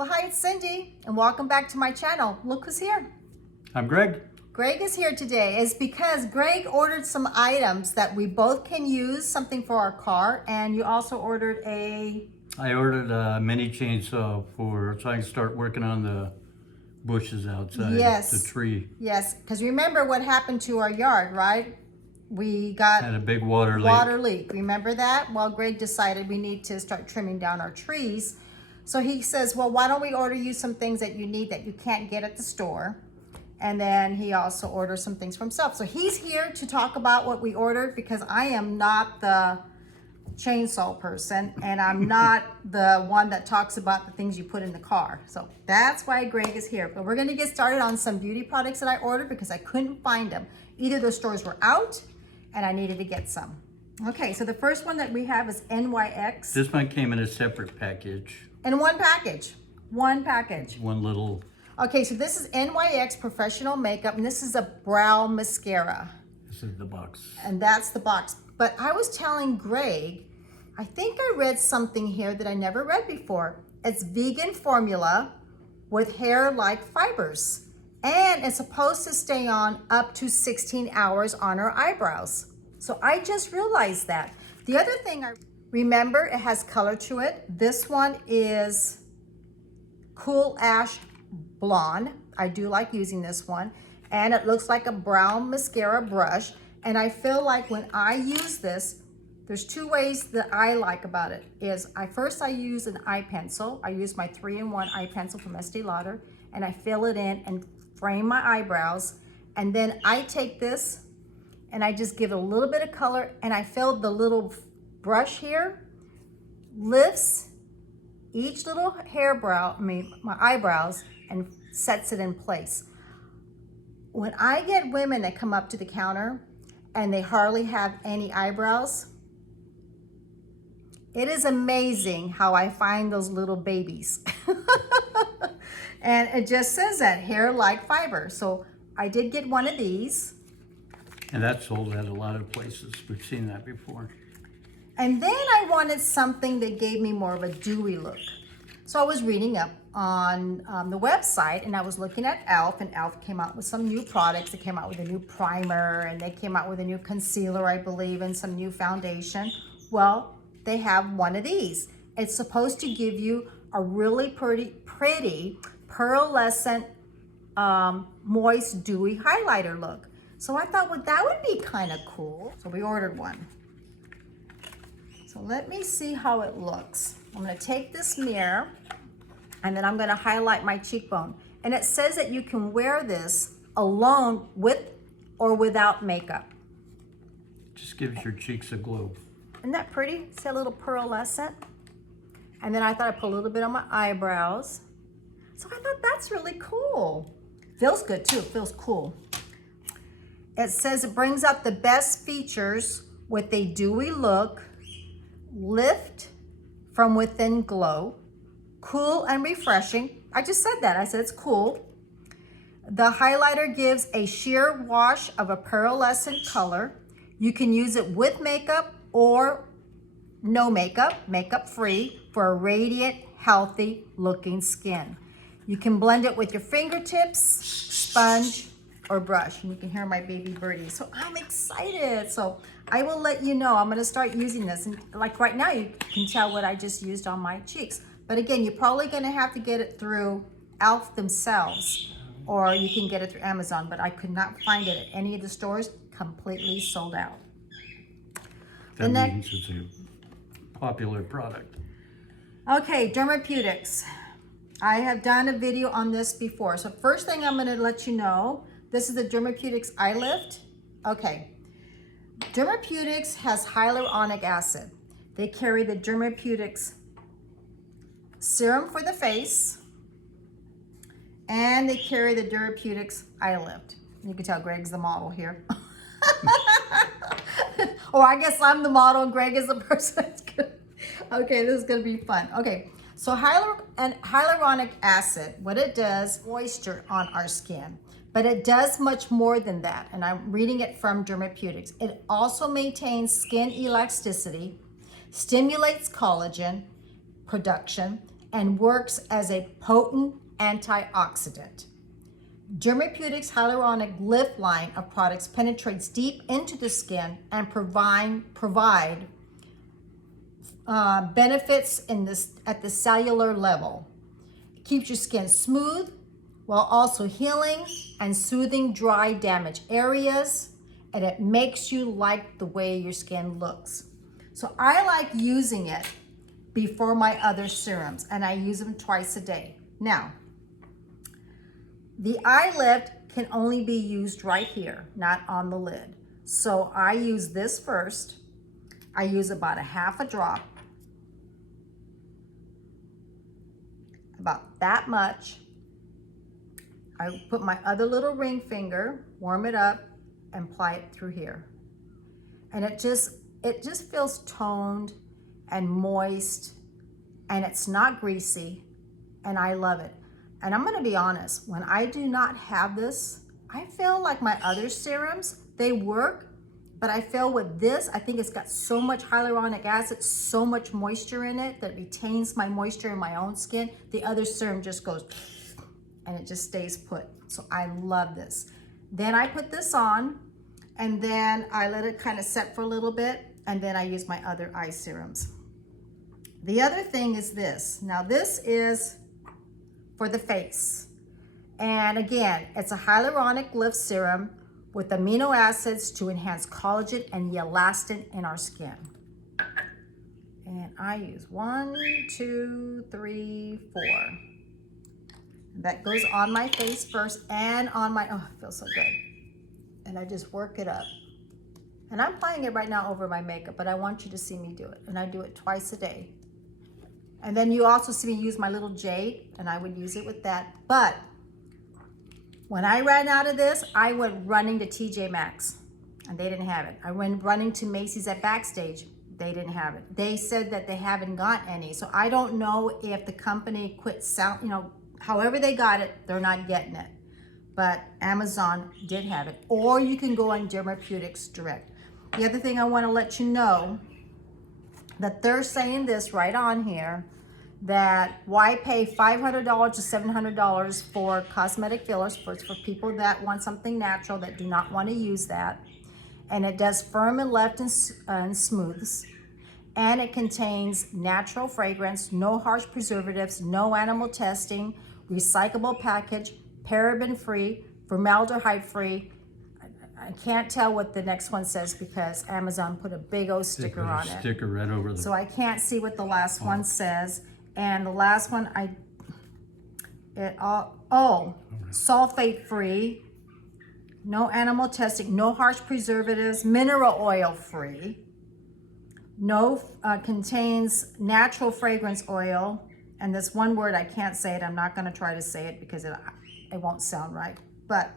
Well, hi, it's Cindy, and welcome back to my channel. Look who's here. I'm Greg. Greg is here today. It's because Greg ordered some items that we both can use, something for our car, and you also ordered I ordered a mini chainsaw so I can start working on the bushes outside the tree. Yes, because remember what happened to our yard, right? We got Had a big water leak. Remember that? Well, Greg decided we need to start trimming down our trees. So he says, well, why don't we order you some things that you need that you can't get at the store? And then he also orders some things for himself. So he's here to talk about what we ordered because I am not the chainsaw person and I'm not the one that talks about the things you put in the car. So that's why Greg is here. But we're gonna get started on some beauty products that I ordered because I couldn't find them. Either the stores were out and I needed to get some. Okay, so the first one that we have is NYX. This one came in a separate package. In one package. One little. Okay, so this is NYX Professional Makeup, and this is a brow mascara. This is the box. And that's the box. But I was telling Greg, I think I read something here that I never read before. It's vegan formula with hair-like fibers. And it's supposed to stay on up to 16 hours on our eyebrows. So I just realized that. The other thing remember, it has color to it. This one is Cool Ash Blonde. I do like using this one. And it looks like a brown mascara brush. And I feel like when I use this, there's two ways that I like about it. First I use an eye pencil. I use my 3-in-1 eye pencil from Estee Lauder. And I fill it in and frame my eyebrows. And then I take this and I just give it a little bit of color. And I feel the little brush here lifts each little my eyebrows and sets it in place. When I get women that come up to the counter and they hardly have any eyebrows, it is amazing how I find those little babies. And it just says that, hair-like fiber. So I did get one of these. And that's sold at a lot of places. We've seen that before. And then I wanted something that gave me more of a dewy look. So I was reading up on the website and I was looking at e.l.f. and e.l.f. came out with some new products. They came out with a new primer and they came out with a new concealer, I believe, and some new foundation. Well, they have one of these. It's supposed to give you a really pretty pearlescent, moist, dewy highlighter look. So I thought, well, that would be kind of cool. So we ordered one. So let me see how it looks. I'm gonna take this mirror and then I'm gonna highlight my cheekbone. And it says that you can wear this alone with or without makeup. Just gives your cheeks a glow. Isn't that pretty? See a little pearlescent? And then I thought I'd put a little bit on my eyebrows. So I thought that's really cool. Feels good too, feels cool. It says it brings out the best features with a dewy look, lift from within glow, cool and refreshing. I just said that, I said it's cool. The highlighter gives a sheer wash of a pearlescent color. You can use it with makeup or no makeup, makeup free, for a radiant, healthy looking skin. You can blend it with your fingertips, sponge, or brush. And you can hear my baby birdie. So I'm excited. So I will let you know. I'm gonna start using this. And like right now, you can tell what I just used on my cheeks. But again, you're probably gonna have to get it through e.l.f. themselves, or you can get it through Amazon, but I could not find it at any of the stores, completely sold out. That means it's a popular product. Okay, Dermapeutics. I have done a video on this before. So first thing I'm gonna let you know, this is the Dermapeutics Eye Lift. Okay, Dermapeutics has hyaluronic acid. They carry the Dermapeutics Serum for the face, and they carry the Dermapeutics Eye Lift. You can tell Greg's the model here. Or I guess I'm the model and Greg is the person that's good. Okay, this is gonna be fun. Okay, so hyaluronic acid, what it does, moisture on our skin, but it does much more than that. And I'm reading it from Dermapeutics. It also maintains skin elasticity, stimulates collagen production, and works as a potent antioxidant. Dermapeutics Hyaluronic lift line of products penetrates deep into the skin and provide benefits at the cellular level. It keeps your skin smooth while also healing and soothing dry, damaged areas, and it makes you like the way your skin looks. So I like using it before my other serums, and I use them twice a day. Now, the eye lift can only be used right here, not on the lid. So I use this first. I use about a half a drop, about that much. I put my other little ring finger, warm it up, and apply it through here. And it just feels toned and moist, and it's not greasy, and I love it. And I'm gonna be honest, when I do not have this, I feel like my other serums, they work, but I feel with this, I think it's got so much hyaluronic acid, so much moisture in it that it retains my moisture in my own skin. The other serum just goes, and it just stays put. So I love this. Then I put this on, and then I let it kind of set for a little bit, and then I use my other eye serums. The other thing is this. Now this is for the face. And again, it's a hyaluronic lift serum with amino acids to enhance collagen and elastin in our skin. And I use 1, 2, 3, 4. That goes on my face first and on my, oh, it feels so good. And I just work it up. And I'm applying it right now over my makeup, but I want you to see me do it. And I do it twice a day. And then you also see me use my little jade, and I would use it with that. But when I ran out of this, I went running to TJ Maxx, and they didn't have it. I went running to Macy's at Backstage. They didn't have it. They said that they haven't got any. So I don't know if the company quit selling, however they got it, they're not getting it. But Amazon did have it. Or you can go on Dermapeutics direct. The other thing I want to let you know, that they're saying this right on here, that why pay $500 to $700 for cosmetic fillers for people that want something natural, that do not want to use that. And it does firm and lift and smooths. And it contains natural fragrance, no harsh preservatives, no animal testing, recyclable package, paraben-free, formaldehyde-free. I can't tell what the next one says because Amazon put a big old sticker on it. Sticker right over the. So I can't see what the last one says. And the last one, sulfate-free, no animal testing, no harsh preservatives, mineral oil-free, no contains natural fragrance oil, and this one word I can't say it. I'm not going to try to say it because it won't sound right. But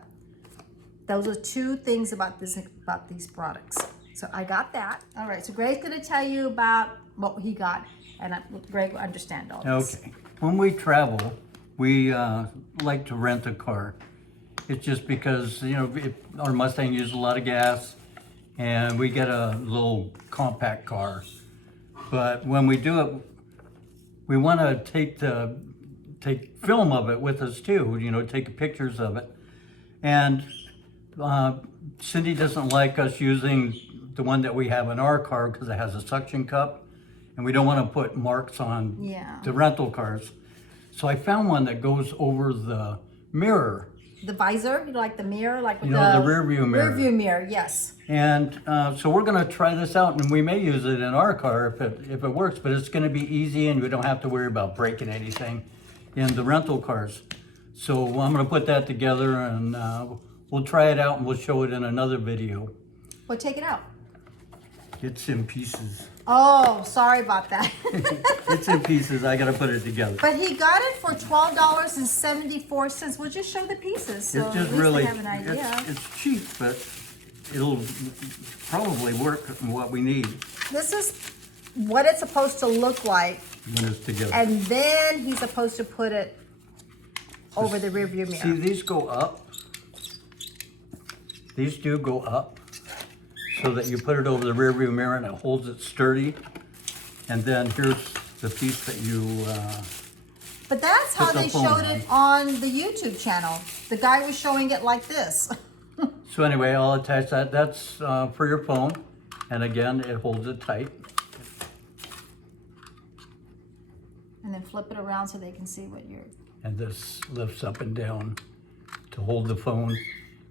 those are two things about these products. So I got that. All right. So Gregg's going to tell you about what he got, and Gregg will understand all this. Okay. When we travel, we like to rent a car. It's just because our Mustang uses a lot of gas, and we get a little compact car. But when we do it, we want to take film of it with us too. Take pictures of it. And Cindy doesn't like us using the one that we have in our car because it has a suction cup, and we don't want to put marks on the rental cars. So I found one that goes over the mirror. The visor, like the mirror, like with the rear view mirror. Rear view mirror, yes. And so we're going to try this out, and we may use it in our car if it works, but it's going to be easy, and we don't have to worry about breaking anything in the rental cars. So I'm going to put that together, and we'll try it out, and we'll show it in another video. Well, take it out. It's in pieces. Oh, sorry about that. It's in pieces. I got to put it together. But he got it for $12.74. We'll just show the pieces. So it's just at least really, they have an idea. It's cheap, but it'll probably work in what we need. This is what it's supposed to look like. When it's together. And then he's supposed to put it over the rear view mirror. See, these go up. These do go up so that you put it over the rear view mirror and it holds it sturdy. And then here's the piece that you But that's how Put the they phone showed on. it on the YouTube channel. The guy was showing it like this. So anyway, I'll attach that. That's for your phone. And again, it holds it tight. And then flip it around so they can see what you're... And this lifts up and down to hold the phone.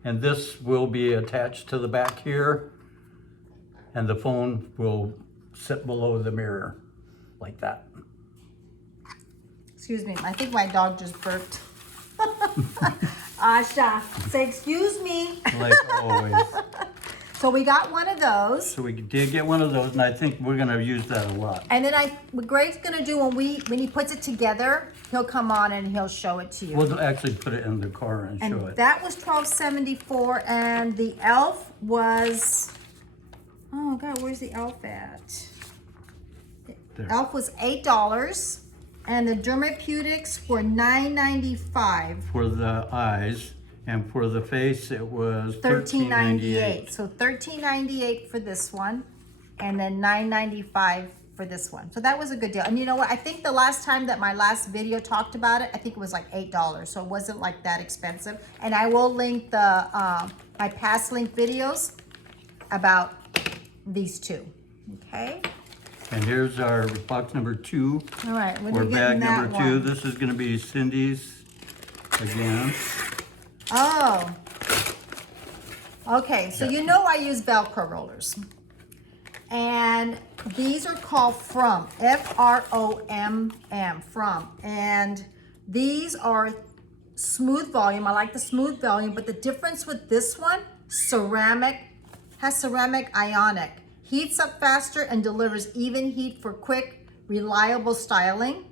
And this will be attached to the back here. And the phone will sit below the mirror like that. Excuse me, I think my dog just burped. Asha, say excuse me. Like always. So we got one of those. So we did get one of those, and I think we're gonna use that a lot. And then what Greg's gonna do when he puts it together, he'll come on and he'll show it to you. We'll actually put it in the car and show And it. that was $12.74, and the e.l.f. was, oh God, where's the e.l.f. at? There. e.l.f. was $8, and the Dermapeutics were $9.95. For the eyes, and for the face, it was $13.98. So $13.98 for this one, and then $9.95 for this one. So that was a good deal. And you know what? I think the last time that my last video talked about it, I think it was like $8. So it wasn't like that expensive. And I will link the my past link videos about these two. Okay. And here's our box number 2, All right. When or we get bag that number 2. one. This is gonna be Cindy's again. Oh. Okay, so you know I use Velcro rollers. And these are called Fromm, F-R-O-M-M, Fromm. And these are smooth volume. I like the smooth volume, but the difference with this one, has ceramic Ionic. Heats up faster and delivers even heat for quick, reliable styling.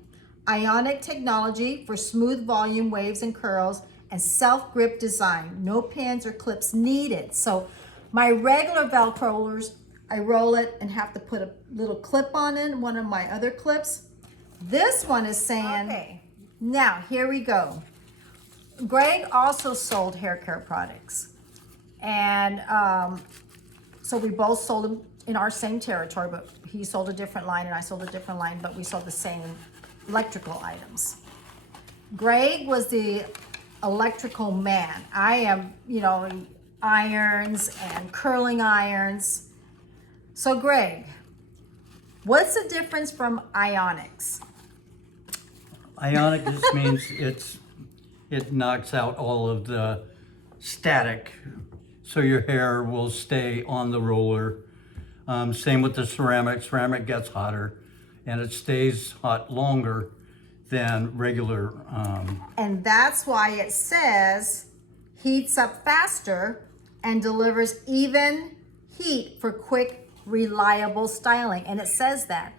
Ionic technology for smooth volume waves and curls, and self-grip design. No pins or clips needed. So my regular Velcro rollers, I roll it and have to put a little clip on it, one of my other clips. This one is saying, okay, now here we go. Gregg also sold hair care products. And so we both sold them in our same territory, but he sold a different line and I sold a different line, but we sold the same electrical items. Gregg was the electrical man. I am, you know, irons and curling irons. So Gregg, what's the difference from Ionics? Ionic just means it knocks out all of the static, so your hair will stay on the roller. Same with the ceramic. Ceramic gets hotter, and it stays hot longer than regular. And that's why it says heats up faster and delivers even heat for quick, reliable styling. And it says that.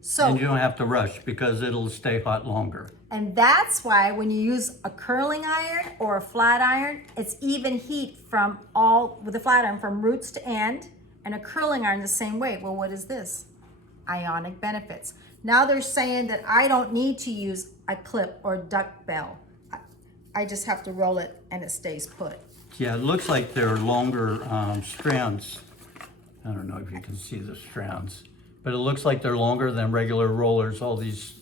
So, And you don't have to rush because it'll stay hot longer. and that's why when you use a curling iron or a flat iron, it's even heat with a flat iron from roots to end, and a curling iron the same way. Well, what is this? Ionic benefits. Now they're saying that I don't need to use a clip or duck bell. I just have to roll it and it stays put. Yeah, it looks like they're longer strands. I don't know if you can see the strands, but it looks like they're longer than regular rollers, all these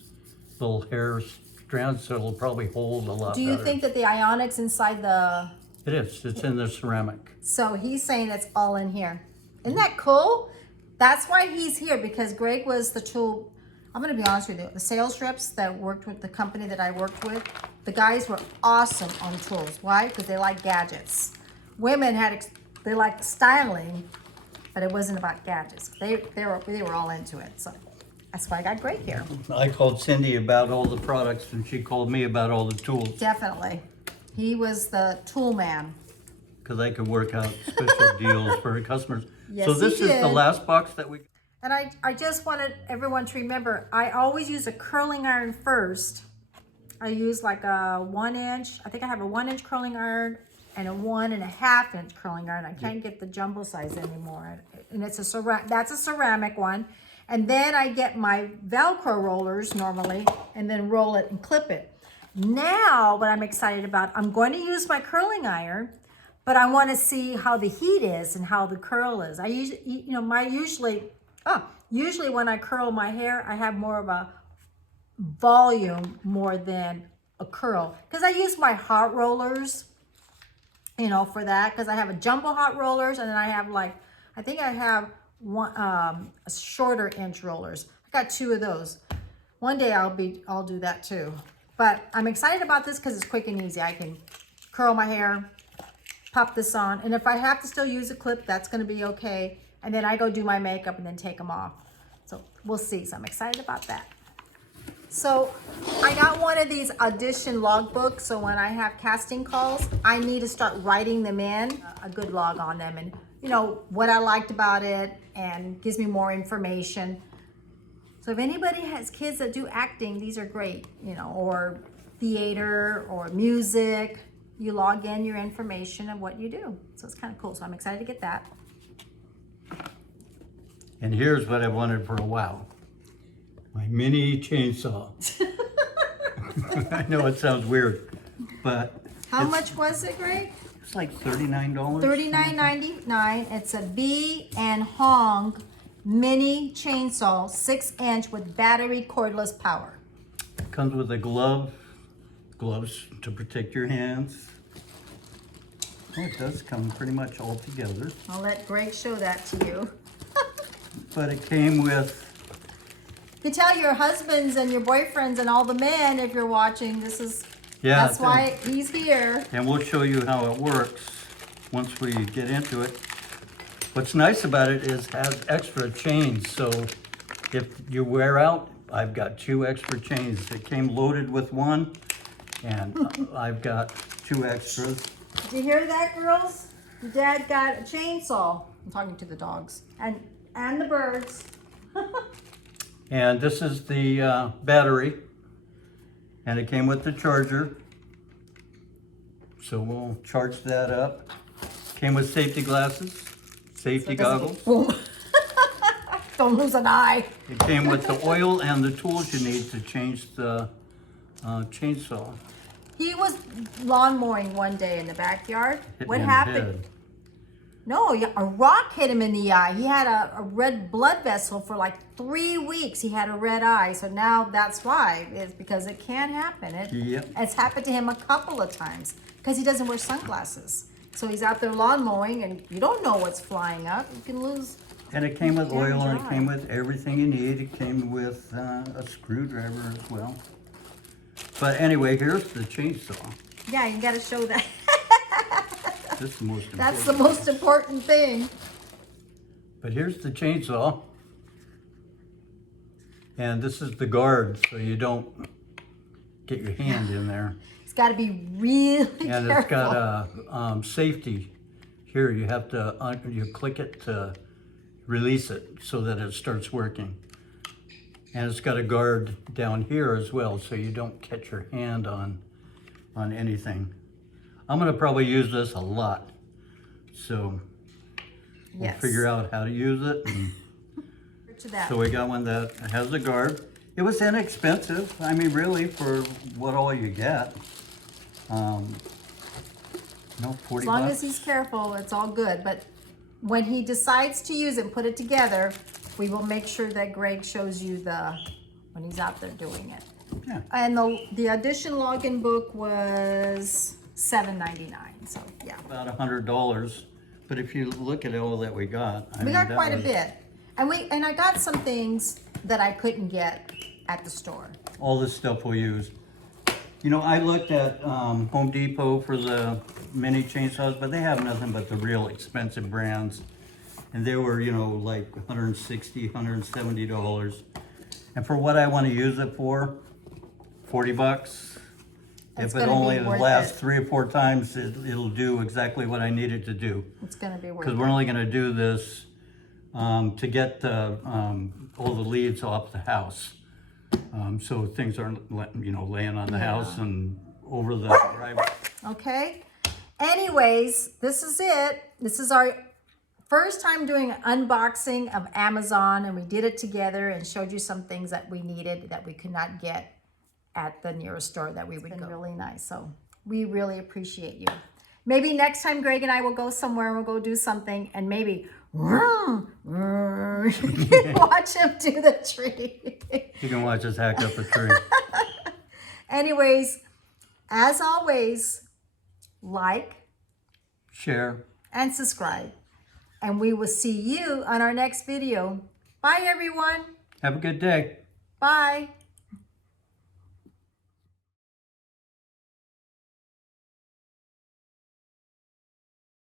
little hair strands, so it'll probably hold a lot Do you better. think that the Ionics inside the... It is, it's in the ceramic. So he's saying it's all in here. Isn't that cool? That's why he's here, because Gregg was the tool. I'm going to be honest with you. The sales reps that worked with the company that I worked with, the guys were awesome on tools. Why? Because they like gadgets. Women they liked styling, but it wasn't about gadgets. They were all into it. So that's why I got Gregg here. I called Cindy about all the products and she called me about all the tools, Definitely. He was the tool man. because I could work out special deals for her customers. Yes, so this he is the did. last box that we... And I just wanted everyone to remember, I always use a curling iron first. I use like a 1 inch, I think I have a 1 inch curling iron and a 1.5 inch curling iron. I can't get the jumbo size anymore. And it's that's a ceramic one. And then I get my Velcro rollers normally and then roll it and clip it. Now, what I'm excited about, I'm going to use my curling iron, but I want to see how the heat is and how the curl is. I usually, usually when I curl my hair, I have more of a volume more than a curl. Because I use my hot rollers, you know, for that. Because I have a jumbo hot rollers, and then I have like, I think I have one shorter inch rollers. I got 2 of those. One day I'll do that too. But I'm excited about this because it's quick and easy. I can curl my hair, pop this on, and if I have to still use a clip, that's going to be okay. And then I go do my makeup and then take them off. So we'll see. So I'm excited about that. So I got one of these audition log books. So when I have casting calls, I need to start writing them in, a good log on them, and you know what I liked about it, and gives me more information. So if anybody has kids that do acting, these are great, you know, or theater or music. You log in your information of what you do. So it's kind of cool. So I'm excited to get that. And here's what I wanted for a while. My mini chainsaw. I know it sounds weird, but How much was it, Greg? it's like $39. $39.99. It's a B and Hong mini chainsaw, 6-inch with battery cordless power. Comes with a gloves to protect your hands. Oh, it does come pretty much all together. I'll let Greg show that to you. But it came with, You can tell your husbands and your boyfriends and all the men, if you're watching, this is, yeah, that's why he's here. and we'll show you how it works once we get into it. What's nice about it is it has extra chains, so if you wear out, I've got 2 extra chains. It came loaded with 1, and I've got 2 extras. Did you hear that, girls? Your dad got a chainsaw. I'm talking to the dogs and the birds. And this is the battery, and it came with the charger. So we'll charge that up. Came with safety glasses, safety goggles. Boom. Don't lose an eye. It came with the oil and the tools you need to change the chainsaw. He was lawn mowing one day in the backyard. Hit What me in the happened? head. No, a rock hit him in the eye. He had a red blood vessel for like 3 weeks. He had a red eye. So now that's why. It's because it can happen. Yep. It's happened to him a couple of times because he doesn't wear sunglasses. So he's out there lawn mowing and you don't know what's flying up. You can lose. And it came with oil, and it dry. came with everything you need. It came with a screwdriver as well. But anyway, here's the chainsaw. Yeah, you got to show that. This is the most important. That's the most important thing. But here's the chainsaw. And this is the guard, so you don't get your hand in there. It's got to be really And careful. it's got a safety. Here, you have to, you click it to release it so that it starts working. And it's got a guard down here as well, so you don't catch your hand on anything. I'm gonna probably use this a lot. So we'll Yes. figure out how to use it. And To that. so we got one that has a guard. It was inexpensive. I mean, really, for what all you get. No, 40 As long bucks. as he's careful, it's all good. But when he decides to use it and put it together, we will make sure that Greg shows you when he's out there doing it. Yeah. And the audition login book was $7.99. So yeah, About $100. But if you look at all that we got, I we mean, got that quite a was bit. And I got some things that I couldn't get at the store. all the stuff we use. You know, I looked at Home Depot for the mini chainsaws, but they have nothing but the real expensive brands. And they were, you know, like $160, $170. And for what I want to use it for, 40 bucks. It's If it gonna be only worth lasts it. 3 or 4 times, it'll do exactly what I need it to do. It's gonna be worth Because it. we're only going to do this to get all the leaves off the house. So things aren't, you know, laying on the house and over the driveway. Okay. Anyways, this is it. This is our first time doing an unboxing of Amazon, and we did it together and showed you some things that we needed that we could not get at the nearest store that we would go. Really nice. So we really appreciate you. Maybe next time Greg and I will go somewhere and we'll go do something, and maybe You can watch him do the tree. You can watch us hack up a tree. Anyways, as always, like Share. and subscribe. And we will see you on our next video. Bye, everyone. Have a good day. Bye.